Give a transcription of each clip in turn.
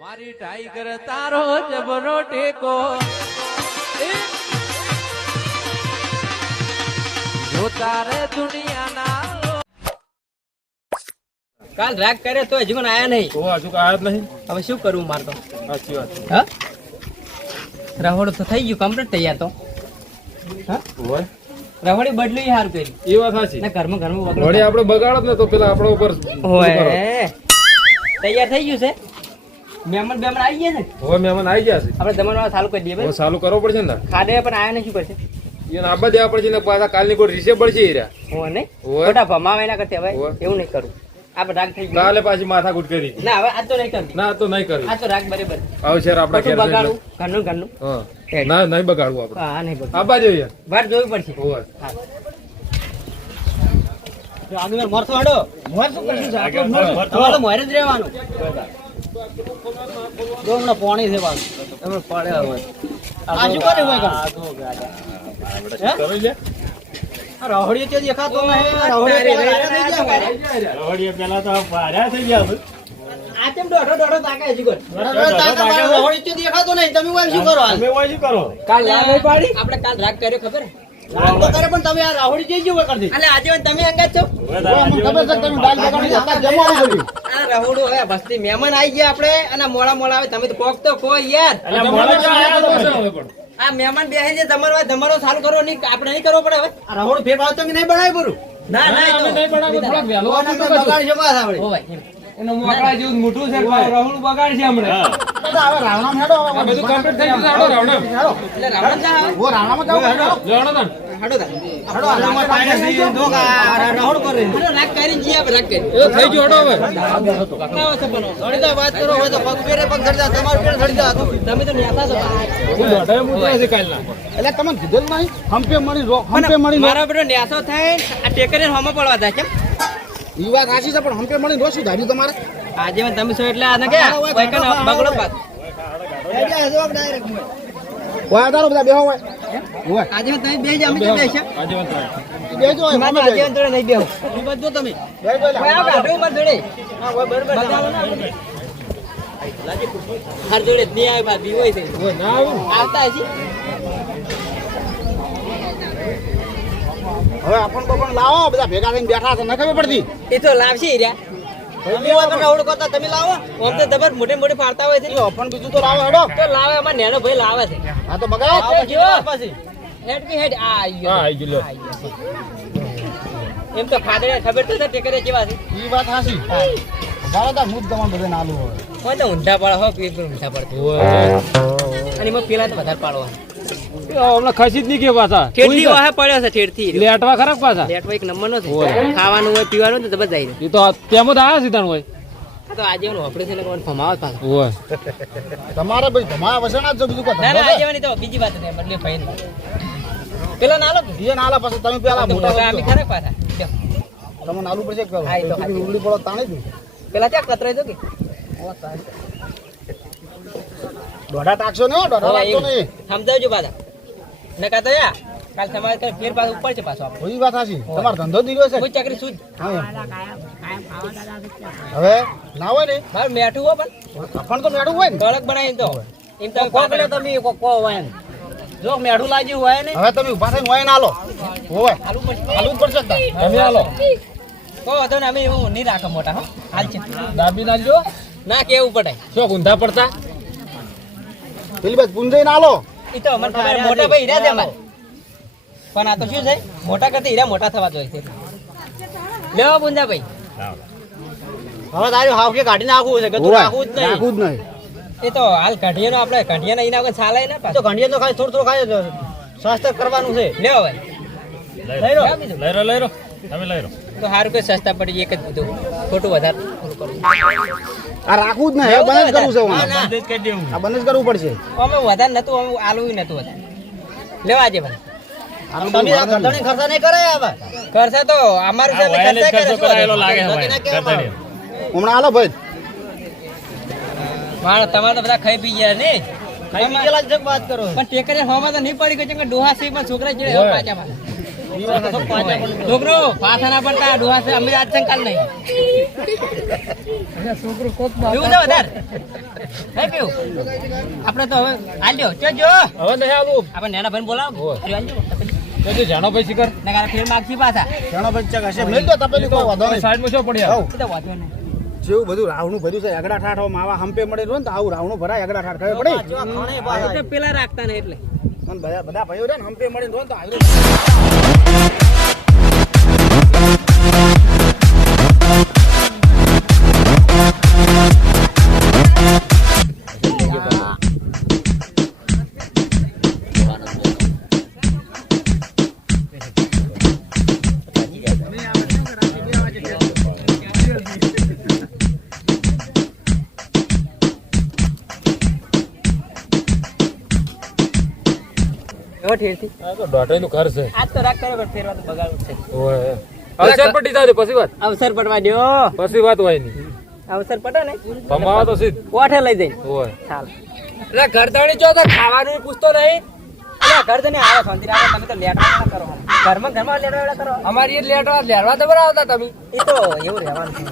મારી ટાઈગર તારો જબરો ટેકો. એ! જો તારે દુનિયાના કાલ રાગ કરે તો હજુ પણ આયા નહીં. તો હજુ કાંઈ જ નહીં? હવે શું કરવું મારે તો? સાચી વાત હા? રહોડું તો થઈ ગયું કમ્પ્લીટ તૈયાર તો. હા? હોય રહોડી બદલી સારું કર્યું એ વાત સાચી. ને ઘરમાં ઘરમાં વળી બગડો આપણે બગાડત ને તો પેલા આપણા ઉપર હોય તૈયાર થઈ ગયું છે? મહેમાન બેમાન આવી ગયા છે? હવે મહેમાન આવી ગયા છે. આપણે જમણવાર ચાલુ કરી દઈએ ભાઈ. ચાલુ કરવો પડશે ને ખાડે પણ આયા નથી પડશે એને આબા દેવા પડશે ને પાછા કાલની કોઈ રીસે પડશે એ રહ્યા. હોય નહીં ખોટા ભમાવે એના કરતા હવે. એવું નહીં કરું. આપણે રાગ થઈ ગયું. કાલે પાછી માથાકૂટ કરી. ના હવે આજ તો નહીં કરવી. ના તો નહીં કરવી. આ તો રાગ બરાબર. આવ શેર આપણા ઘેર છે ઘરનું ઘરનું? હા. ના નહીં બગાડવું આપણે. હા નહીં બગાડવું. આબા જોઈએ વાર જોવી પડશે. આગળ હાડો. છે? મોરે જ રહેવાનું. જો હમણાં પોણી છે પાછું. આ શું હોય કાં? હે? કરી લે આ રહોડીઓ દેખાતો નહીં. આ રહોડીઓ પેલા થઈ ગયા આ કેમ દોઢો દોઢો તાકે હજી કોઈ? રહોડીઓ તો દેખાતો નહીં. તમે ઓય શું કરો? કાલ રાગ પાડી? આપણે કાલ રાગ કર્યો ખબર હે? રાગ પણ તમે આ રાહોડી જઈ ગયો કરી દીધી. આજે તમે અંગાત છો? આ રહોડું હવે વસ્તી મહેમાન આવી ગયા આપણે અને મોડા મોડા આવે. તમે તો કોક તો કો યાર. આ મહેમાન બેહે છે તમારો તમારો સારું કરો નહીં આપણે નહીં કરવો પડે હવે. આ રહોડું ફેર આવતો તમે નહીં બનાવી પરું. ના ના અમે નહીં થોડાક. એનો મોકળા જેવું મોટું છે રહુણ બગાડ છે હમણાં. આ બધું complete થઈ ગયું છે, હાલો રાવણ. એટલે રાવણ. હાડો. હાડો, કરે. હાડો, કરી કરી. એ થઈ ગયું હવે. તો વાત કરો હોય તો પગ પેરે પગ ધડી. તમે તો ન્યાતા છો. હું દોઢાઈ મૂકવા છે કાલના. પણ મારા બેટો ન્યાસો થાય આ ટેકરે હમો પડવા થાય કેમ? આજે પણ તમે છો એટલે આને કે કોઈ કને બગડો પાક. આજે પણ તમે બે જ અમે તો બેસ્યા આજે વાત થાય. મારે આજે પણ જોડે નહીં બેહું. ઈ બાજુ જો તમે કોઈ આ ગાઢો માર જોડે. બગાડો ના આપણે. હાર જોડે નહીં આવે બા બી હોય છે. ના આવતા હજી હવે આપણ બપણ લાવો બધા ભેગા થઈને બેઠા છે ન ખબર પડતી. એ તો લાવશે રહ્યા તમે હોય તો કરતા તમે લાવો. ઓમ તો જબર મોટે મોટે ફાડતા હોય છે. પણ બીજું તો લાવો હેડો. તો લાવે અમાર નેનો ભાઈ લાવે છે. હા તો બગાવો. આવો જો હેડ કે હેડ આ આયો હા, આઈ ગયો એમ તો ખાડે ખબર તો છે ટેકરે કેવા છે. ઈ વાત હાસી તા મૂત ગમન બધે નાલું હોય. કોઈ તો ઊંધા પાડો હો પીર ઊંધા પાડતો હોય. અને એમાં પેલા તો વધારે પાડવા હમણાં ખસી જ નહીં કે પાછા. ઠેઠથી વાહે પડ્યો છે ઠેરથી? લેટવા ખરાબ પાછા? લેટવા એક નંબરનો છે. ખાવાનું હોય પીવાનું તો બધા જાય એ તો તેમ જ આયા સીધા હોય તો આજે ઓપરેશન કોણ ફમાવત પાછા? હોય તમારે ભાઈ તમારા વસણા જ બીજું કોઈ ના ના આજે તો બીજી વાત નહીં એટલે ફાઈન પેલા નાલો બીજો નાલા પછી તમે પેલા મોટા આમી અમે પાછા? તમે નાલું પડશે કરો હા, તો તમે પડો તાણે જ. પેલા ત્યાં કતરાઈ દો કે? દોઢા ટાકશો ને હો, દોઢા એમ. નહીં. સમજાવજો પાછા. નકા તો યા કાલ તમારે કઈ ફેર પાછું ઉપર છે પાછો આપણો. ઈ વાત હાસી તમારો ધંધો દીધો છે. કોઈ ચાકરી શું હવે ના હોય ને? મારે મેઠું હોય પણ. પણ તો મેઠું હોય ને? કડક બનાવીને તો. એમ તો કોક લે તમે કોકો હોય ને. જો મેઠું લાગ્યું હોય ને. હવે તમે ઊભા થઈને હોય ને લો હોય. આલુ જ પડશે તમે હાલો. કહો તો ને અમે એવું નહીં રાખો મોટા હો. હાલ છે. દાબી નાખજો. ના કેવું પડે. શું ગુંધા પડતા. પેલી બસ પૂંજાઈ ના લો એ તો અમને ખબર મોટા ભાઈ હીરા છે અમારે. પણ આ તો શું છે? મોટા કરતા હીરા મોટા થવા જોઈએ છે. લેવા બુંદા ભાઈ હવે તારું હાવ કે કાઢી નાખવું છે ગતું. નાખવું જ નહીં. નાખવું જ નહીં. એ તો હાલ ઘંટિયાનો આપણે ઘંટિયાના નહીં વગર ચાલે ને તો ઘંટિયા તો ખાલી થોડું થોડું ખાય સ્વાસ્થ્ય કરવાનું છે. લે હવે. લઈ લો. લઈ લો તમે લઈ લો. તો સારું કે સસ્તા પડી એક જ બધું ખોટું વધારે. કરવું. આ રાખવું જ નહીં બંધ જ કરવું છે હવે. ના. આ બંધ જ કરવું પડશે. અમે વધારે નતું અમે આલુ નતું વધારે. લેવા જે ભાઈ. આટલું બધું તમારે બધા ખાઈ પી ગયા ને? ખાઈ પી ગયેલા વાત કરો? પણ ટેકરે હોમાં તો નહીં પડી ગઈ કે ડોહા માં છોકરા પાછા. છોકરો પાછા ના પડતા ડોહાસે અમે આજ કાલ નહીં. છોકરો કોક પીવું છે વધારે? નહીં પીવું? આપણે તો હવે હાલ્યો ચો જો. હવે નહીં આવું આપણે નેના ભાઈ બોલાવો. જાણો ભાઈ શિખર નકારા ફેર માગશી પાછા. ઘણો બચ્ચા હશે. મેલ દો તપેલી કોઈ વાંધો નહીં. સાઈડમાં શું પડ્યા? એ તો વાંધો નહીં. જેવું બધું રાવણું ભર્યું છે અગડા ઠાઠ માવા હંપે મળે ને તો આવું રાવણું ભરાય અગડા ઠાઠ ખબર પડી? પેલા રાખતા ને એટલે. બધા બધા ભાઈઓ છે ને હંપે મળીને તો આવી ઠેરથી આ તો ઘર છે. આજ તો રાખ કર્યો પણ ફેરવા તો બગાડવું છે અવસર પટી જાય પછી વાત. અવસર પડવા દો પછી વાત હોય નહીં. અવસર પડે ને? કમાવા તો સીધ. કોઠે લઈ જઈ હોય ચાલ. એટલે ઘરધણી જો તો ખાવાનું પૂછતો નહીં. એટલે ઘર જઈને આવે શાંતિ રાખો તમે તો લેટવા કરો ઘરમાં ઘરમાં લેટવા કરો. અમારી એ લેરવા તો બરાબર તમે. એ તો એવું રહેવાનું છે.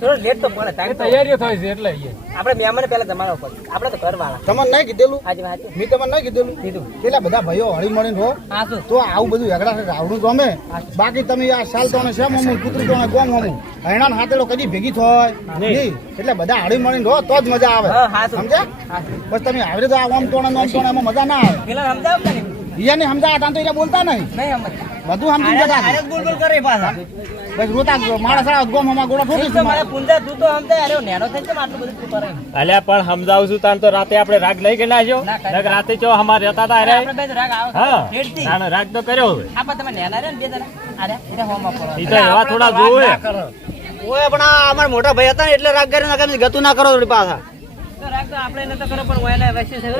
થોડો લેટ તો પડે. તારે તૈયારીઓ થાય છે એટલે. આપણે મહેમાન પહેલા તમારા ઉપર. આપણે તો ઘરવાળા. તમને નહીં કીધેલું? આજે વાત મેં તમને નહીં કીધેલું? કીધું. કેટલા બધા ભાઈઓ હળી મળીને રહો તો આવું બધું અગડા ઠાઠ રાવણું ગમે બાકી તમે આ સાલ તો શેમ મમું કૂતરું તો ગોમ મમું હૈણાન હાથેલો કદી ભેગી થાય? નહીં. એટલે બધા હળી મળીને રહો તો જ મજા આવે. હા હા સમજ્યા? બસ તમે આવી રીતે આમ તોણે એમાં મજા ના આવે. પેલા સમજાવ ને ઈયાને સમજાય તા તો ઈયા બોલતા નહીં. નહીં સમજ બધું સમજી જતા બોલ બોલ કરે પાછા. બસ રોતા જ માણસ આવે ગોમ હમા ગોળા એક તો ઠોકી મારે. પુંજા તું તો સમજાય અરે નેનો થઈ છે આટલું બધું કરે. અલ્યા પણ સમજાવું છું તાન તો રાતે આપણે રાગ લઈ ગયેલા છો ના. નક રાતે ચો અમારે રહેતા હતા અરે. આપણે બે રાગ આવે હા. તાનો રાગ તો કર્યો હવે. આપણે તમે નેના રે ને બે જણા. અરે એટલે હોમાં પડો ઈ તો એવા થોડા જોવે. ઓય પણ આ અમારા મોટા ભાઈ હતા ને એટલે રાગ કરી નાખે ગતું ના કરો પાછા. તો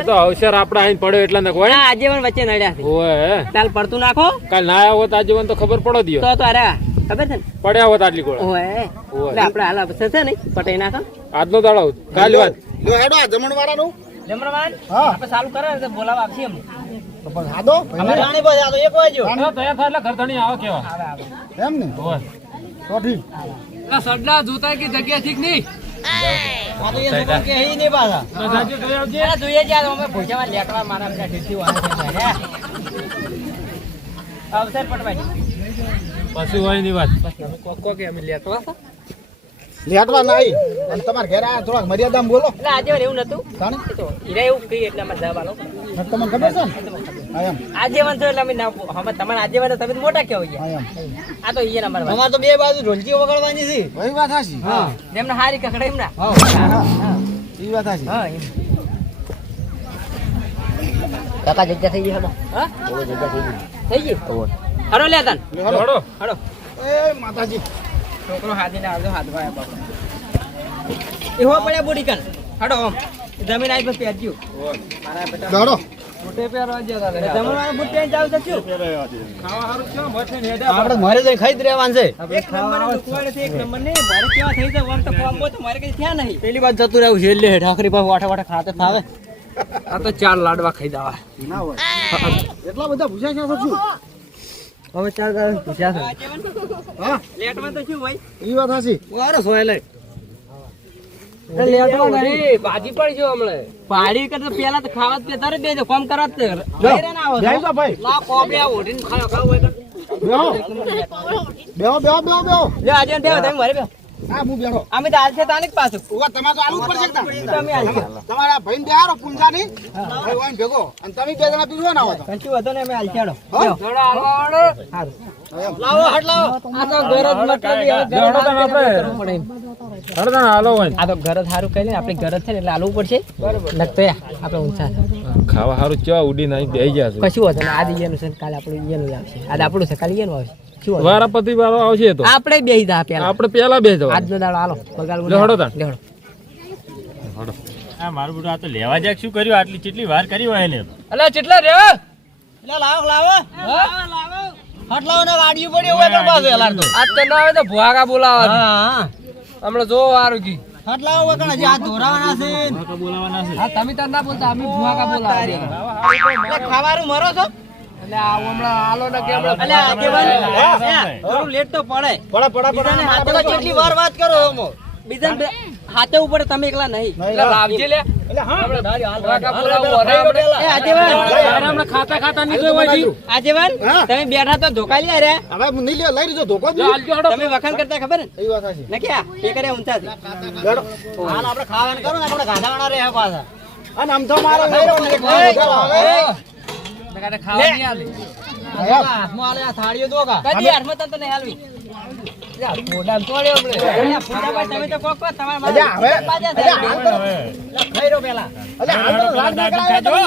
છે અવસર આપણે આઈને પડ્યો એટલે ને કોઈ ના આજે પણ વચ્ચે નડ્યા ઓય તાલ પડતું નાખો. કાલ ના આવ્યો હોત આજીવન તો ખબર પડો દિયો. તો તો અરે ખબર છે પડ્યા હોત આટલી ગોળા. ઓય ઓય. એટલે આપણે હાલ અવસર છે ને પટાઈ નાખો. આજનો દાડો કાલ વાત. લો હેડો આ જમણ વાળાનું હા. આપણે ચાલુ કરે તો બોલાવા આવશે અમને. તો પણ હાદો. અમે રાણી પાસે આ એક વાગ્યો. તો તૈયાર થાય ઘર ધણી આવે કેવા. આવે આવે એમ ને? ઓય તો ઠીક. સડલા જોતા કે જગ્યા ઠીક નહીં? અવસર પટવાઈ પછી. હોયની વાત. પછી અમે કોક કોક અમે લેટવા હતા. લેટવા નહીં અને તમારે ઘરે આ થોડાક મર્યાદામાં બોલો. એટલે આજે એવું નતું. કારણ તો હીરા એવું કહી એટલે અમારે આલો તમને ખબર છે ને? આજે વન તો એટલે અમે ના હવે તમારે આજે વન તમે મોટા કેવો છે આ તો ઈ નંબર અમાર તો બે બાજુ ઢોલકી વગાડવાની છે. ભાઈ વાત હાસી હા. એમને હારી કકડે એમના. હા. ઈ વાત હાસી હા કાકા જગ્યા થઈ ગઈ હડો હા? થઈ ગઈ. હડો લેતા હડો હડો એ માતાજી. છોકરો હાથીને આવજો હાથમાં આયા બાપા. એવો પડ્યા બોડી કન હડો ઓમ. જમીન આવી પછી પહેરજો મારા બેટા દોડો. મોટે પહેરવા જતા જમણવાળા બુટ પહેરીને જાવ તો શું આપણે મારે જઈ ખાઈ જ રહેવાનું છે. એક નંબર લુકવાડે છે એક નંબર નહીં. મારે કેવા થઈ જાય આમ તો ફોર્મ તો મારે કઈ થયા નહીં. પેલી વાત જતું રહેવું છે એટલે ઠાકરી પાસે વાઠે વાઠે ખાતે ફાવે આ તો ચાર લાડવા ખાઈ દેવા એટલા બધા ભૂસા છે શું ચાર ચાર પૂછ્યા છે. હા? લેટમાં તો શું હોય? ઈ વાત હાસી વારસ સોય લે ભાજી પડી જો હમણે. પાડી કરતો પેલા તો ખાવા જ તારે બે જો કોમ કરવા જ. બેહી ભાઈ. લા કોબળિયા ઓઢીને ખાયો ખાવ હોય તો. બેહો. બેહો બેહો બેહો બેહો. લે આજે દેવો તમે મારે બેહો. હા હું બેઠો. અમે તો હાલ તાને જ પાછું ઉવા તમારે તો આલુ ઉપર છે એકદમ. તો અમે હાલ છે. તમારા ભાઈને બેહારો પુંજાની ભાઈ વાઈન ભેગો. અને તમે બે જણા પીવો ના હોય તો. કંચું ને અમે હાલ છેડો હા? જોડો હાલવા વાળો. એમ. લાવો હટ લાવો. આ તો ઘર જ મતલબ આપણે. હોય આ તો ઘર સારું કહી લે આપણે ઘર જ છે ને એટલે આલવું પડશે. આપડે આપણે ઊંચા. ખાવા સારું ચા ઉડીને અહીં બેહી ગયા કશું આજે ઈયાનું છે કાલે આપણું ઈયાનું આવશે. આજે આપણું છે કાલે ઈયાનું આવશે? વારાપતિ વાળો આવશે તો. આપણે બે દા પેલા આપણે પેલા બે જવા આજનો દાડો હાલો બગાડવું લે હડો તાણ. હડો. આ મારું આ તો લેવા જાક શું કર્યું? આટલી કેટલી વાર કરી હોય ને અલા કેટલા રે લે લાવો લાવો. હટલાવો ને ગાડીઓ પડી હોય તો પાછું એલાર તો. આજ તો ના આવે તો ભુવાકા બોલાવા હા હમણાં જો વારું કી હટલાવો વગણ હજી હાથ ધોરાવાના છે. બોલાવાના છે હા તમે તાર ના બોલતા અમે ભુવાકા બોલાવા એટલે ખાવાનું મરો છો? કેટલી વાર વાત કરો છો હાથે ઉપર તમે એકલા નહીં. લાવજે લે. એટલે હા. કાકા બોલાવો, હરાવો. એ આગેવાન હમણાં ખાતા ખાતા નીકળ્યો હોય જી. આગેવાન હા. તમે બેઠા તો ધોકા લ્યા રે. હવે નહીં લે લઈ લીધો ધોકો. તમે વખાણ કરતા ખબર ને? એ વાત સાચી. ને ક્યાં એ કરે ઊંચા છે આપણે ખાવાનું કરો ને આપણે ગાધાવાના રહે પાછા. અને આમ તો મારો ખાવા નહીં આલે. હાથમાં આલે આ થાળીઓ દો કા કદી હાથમાં તને નહીં હાલવી આ ફોડાને તોડ્યો હમણે. અલ્યા, ફૂટાભાઈ, તમે તો કોક કોક તમારા અલ્યા, હવે પાછા અલ્યા, હાલ તો હવે ખાઈ રહ્યો પેલા અલ્યા, હાલ તો રાગ ના કરાવે તમે.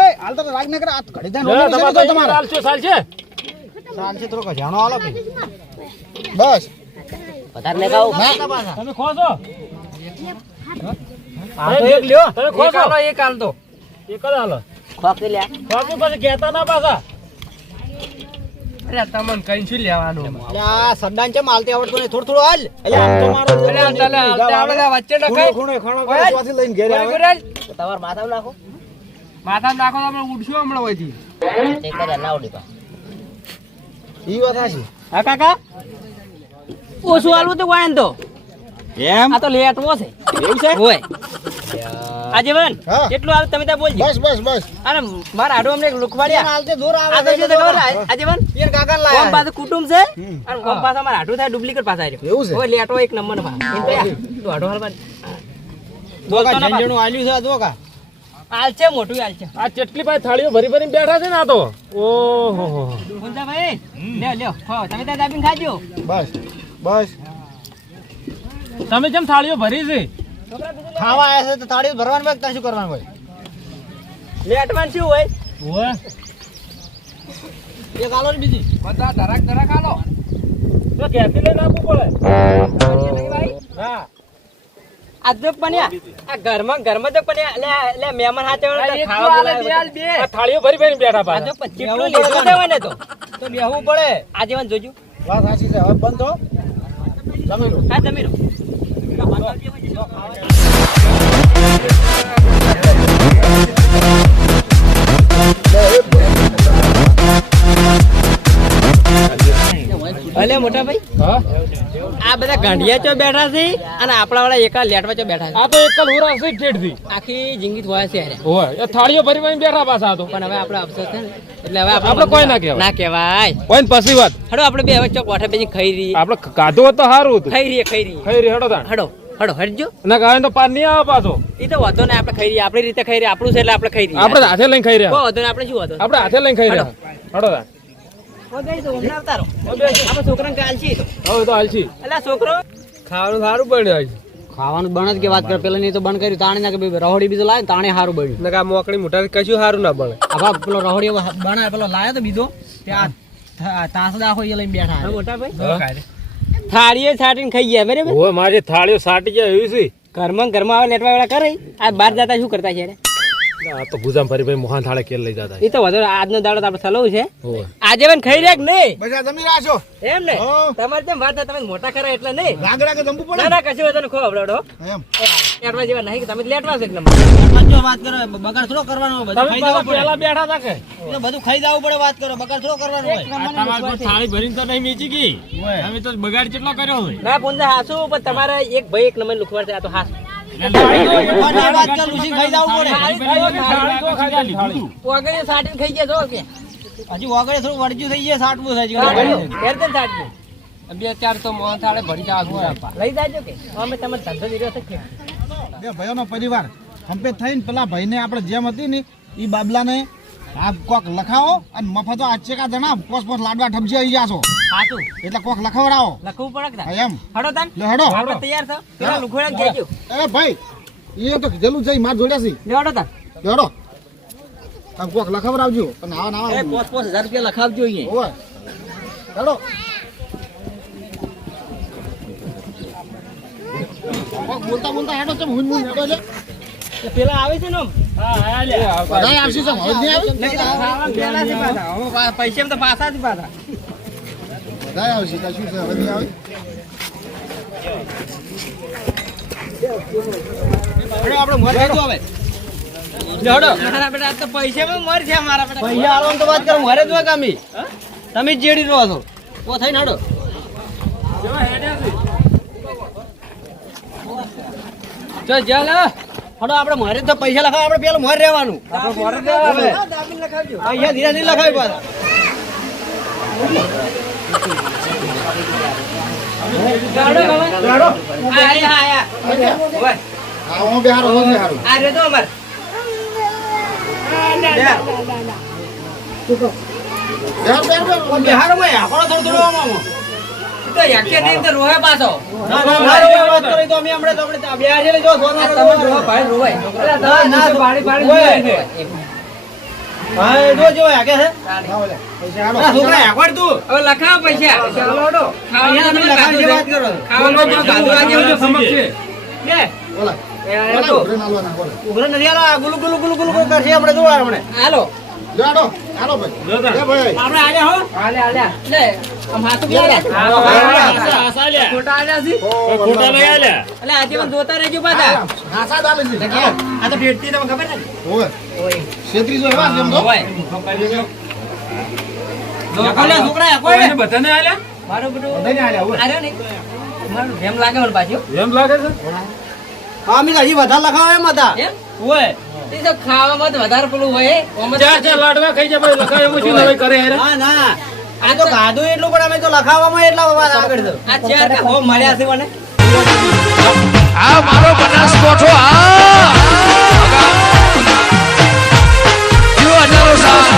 એ, હાલ તો રાગ ના કરાવે. આ ઘડી થઈને લે, રોટલી તમારે છે તો તમારે. ચાલશે, ચાલશે. ચાલશે તો કજાણો હાલો કે. બસ તમે ખો છો એક લ્યો એક હાલો, એક હાલ તો. એક જ હાલો ખોકી લ્યા બાકી પછી કહેતા ના પાછા. અરે તમને કઈ શું લેવાનું? સડાન છે માલતી આવડતું નહીં? થોડું થોડું હાલ. અલ્યા આમ તો મારો અલ્યા, આવડે વચ્ચે ખૂણે ખૂણે ખાણો ઓય. લઈને ઘેરે આવે. બોલ, બોલ. તમાર માથા નાખો. માથામાં નાખો તો આપણે ઉડશું હમણાં અહીંથી. તે કરે ના ઉડી પા ઈ વાત સાચી. હા કાકા? ઓછું હાલવું તો વાયન તો એમ? આ તો લેટવો છે. એવું છે? હોય આજીવન. કેટલું આવે તમે ત્યાં બોલજો. બસ બસ બસ. અરે મારા આડો અમને લુખવાડ્યા. હાલતે જોર આવે આ તો ખબર? આજીવન યાર કાકા ઓમ પાસે કુટુંબ છે. અને ઓમ પાસે મારા આડો થાય ડુપ્લિકેટ પાસે આવ્યો એવું છે? ઓય લેટો એક નંબરમાં. તો આડો હાલ બાર. બોલતો ના પાછું. આલ્યું છે આ જો આલચે છે મોટું આલચે આ ચટલી પાસે થાળીઓ ભરી ભરીને બેઠા છે ને આ તો. ઓહો. હો બોલતા ભાઈ લે લ્યો ખાઓ. તમે ત્યાં દાબીને ખાજો. બસ બસ. તમે કેમ થાળીઓ ભરી છે? ખાવા આયા છે તો થાળી ભરવાનું હોય કે ત્યાં શું કરવાનું હોય? લેટવાનું શું હોય? હોય એક આલો ને બીજી. બધા ધરાક ધરાક આલો. તો ક્યાંથી લઈને આપવું પડે. હા. આ જો આ ઘરમાં ઘરમાં જો પણ લે લે મહેમાન હાથે તો ખાવા બોલાવે. બે. થાળીઓ ભરી ભરીને બેઠા આ જો પાછા જેટલું લેવું ને તો? તો બેહવું પડે. આજે જોજો. વાત સાચી છે. હવે બંધ તો જમી લો. હા જમી લો. અલે મોટા ભાઈ. આ બધા ગાંડિયા ચો બેઠા છે અને આપણા વાળા એકા લેટવા ચો બેઠા છે. આ તો એકલ હુરા છે ઠેઠથી આખી જિંદગી થવા છે યાર. ઓય થાળીઓ ભરી ભરીને બેઠા પાછા તો. પણ હવે આપણે અફસોસ છે એટલે હવે આપણે કોઈ ના કહેવાય. ના કહેવાય. કોઈ પછી વાત. હડો આપણે બે હવે ચોક વાઠે બેસી ખાઈ આપણે કાધો તો સારું હતું. ખાઈ રહીએ ખાઈ રહી હેડો તાણ. હડો. હડો હટજો ના કાંઈ તો પાર નહીં આવે પાછો. એ તો વાતો ને આપણે ખાઈ આપણી રીતે ખાઈ આપણું છે એટલે આપણે ખાઈ રહીએ. આપણે હાથે લઈને ખાઈ રહ્યા. વાતો ને આપણે શું વાતો આપણે હાથે લઈને ખાઈ રહ્યા. હડો છોકરો. ખાવાનું સારું બન્યું ખાવાનું બને કે વાત કર. પેલા નહીં તો બંધ કર્યું. તાણે ના કે રહોડી બીજો લાવે તાણે સારું બન્યું. નકર મોકળી મોટા કશું સારું ના બને. આભા પેલો રહોડી બને પેલો લાયો તો બીજો. ત્યાં તાસ હોય એ લઈને બેઠા મોટા ભાઈ? થાળીએ સાટીને ખાઈ ગયા બરાબર? ઓય મારી થાળીઓ સાટી જાય એવી છે? ઘરમાં ઘરમાં આવે લેટવા વાળા કરે? આ બહાર જતા શું કરતા છે તો ગુજામ ફરી ભાઈ મોહન થાળે કેલ લઈ જતા એ તો વધારે આજનો દાડો તો આપણે સલાવું છે. આજે પણ ખાઈ રહ્યા કે નહીં? બધા જમી રહ્યા છો? એમ ને? તમારે જેમ વાત તમે મોટા ખરા એટલે નહીં. રાગ રાગ જમવું પડે? ના ના કશું વધારે ખો આપડો એમ. લેટવા જેવા નહીં કે તમે લેટવા છે નંબર. વાત કરો બગાડ થોડો કરવાનો તમે પાછા પહેલા બેઠા હતા કે? બધું ખાઈ જવું પડે વાત કરો બગાડ થોડો કરવાનો હોય. તમારે થાળી ભરીને તો નહીં મેચી ગઈ. તમે તો બગાડ કેટલો કર્યો હોય? ના પોંજા હાસુ પણ તમારે એક ભાઈ એક નંબર લુખવાર છે આ તો હાસ પરિવાર હંપે થઈને પેલા ભાઈને આપણે જેમ હતી ને એ બાબલાને આ કોક લખાવો અને મફતો આ ચેકા જણાવ પોસ પોસ લાડવા ઠપજી આવી જાશો હાચું. એટલે કોક લખવડાવો. લખવું પડે કે એમ. હડો તન લે હડો. આપણે તૈયાર છો પેલા લુખવાડા કહેજો. એ ભાઈ એ તો કીધેલું જઈ માર જોડ્યા છે. લે હડો તન. લે હડો. આમ કોક લખવડાવજો. પણ આવા એ નાવા પોસ પોસ હજાર રૂપિયા લખાવજો અહીંયા. ઓય. હડો. કોક બોલતા બોલતા હેડો ચમ હુન હુન હેડો લે. પેલા આવે છે ને આમ? બધાય આવશે ચમ હવે નહીં આવે? પેલા છે પાછા. પૈસા તો પાછા જ પાછા. બધાય આવશે તાર શું છે હવે નહીં આવે. હેડો આપણે મોર દો હવે જોડો મારા બેટા તો છે મારા બેટા પૈસા તો વાત કરો મારે હોય કામી તમે જેડી રહો છો ઓ હડો જો ચાલ હડો આપણે મારે તો પૈસા લખાવ આપણે પેલું મારે રહેવાનું આપણે મોરે પૈસા ધીરે ધીરે લખાવી પાછા રોહે પાછો બે રોવાય. ઉઘરે નથી ગુલુ ગુલુ ગુલુ ગુલુ કરશે આપણે જોવા આપણે. હાલો. બેહાડો. હાલો ભાઈ. ભાઈ. આપણે આજે હો હાલે હાલે લે આમ હાથું બી લે. હા, હા, હા, હા, હા, હા. આશા લ્યા. ખોટા હાલ્યા છે? ખોટા નહીં આલ્યા એટલે આજે પણ જોતા રહેજો પાછા હા, સાત છે. આ તો ડેટથી તમને ખબર ને ઓવે. છેત્રીસો એવા છે એમ તો. હોય. છોકરા આકવાડ બધાને આલ્યા મારું બધું બધાને આલ્યા, ઓવે. આર્યો નહીં એમ લાગે મને પાછું એમ લાગે છે હા અમે હજી વધારે લખાવા એમ હતા ઓય તે તો ખાવામાં વધારે પેલું હોય ચાર ચાર લાડવા ખાઈ જાય આ તો ખાધું એટલું પણ અમે તો લખાવામાં એટલા આગળ આ મળ્યા છે મને. આ મારો બનાસ કોઠો આ! અનારો સાસ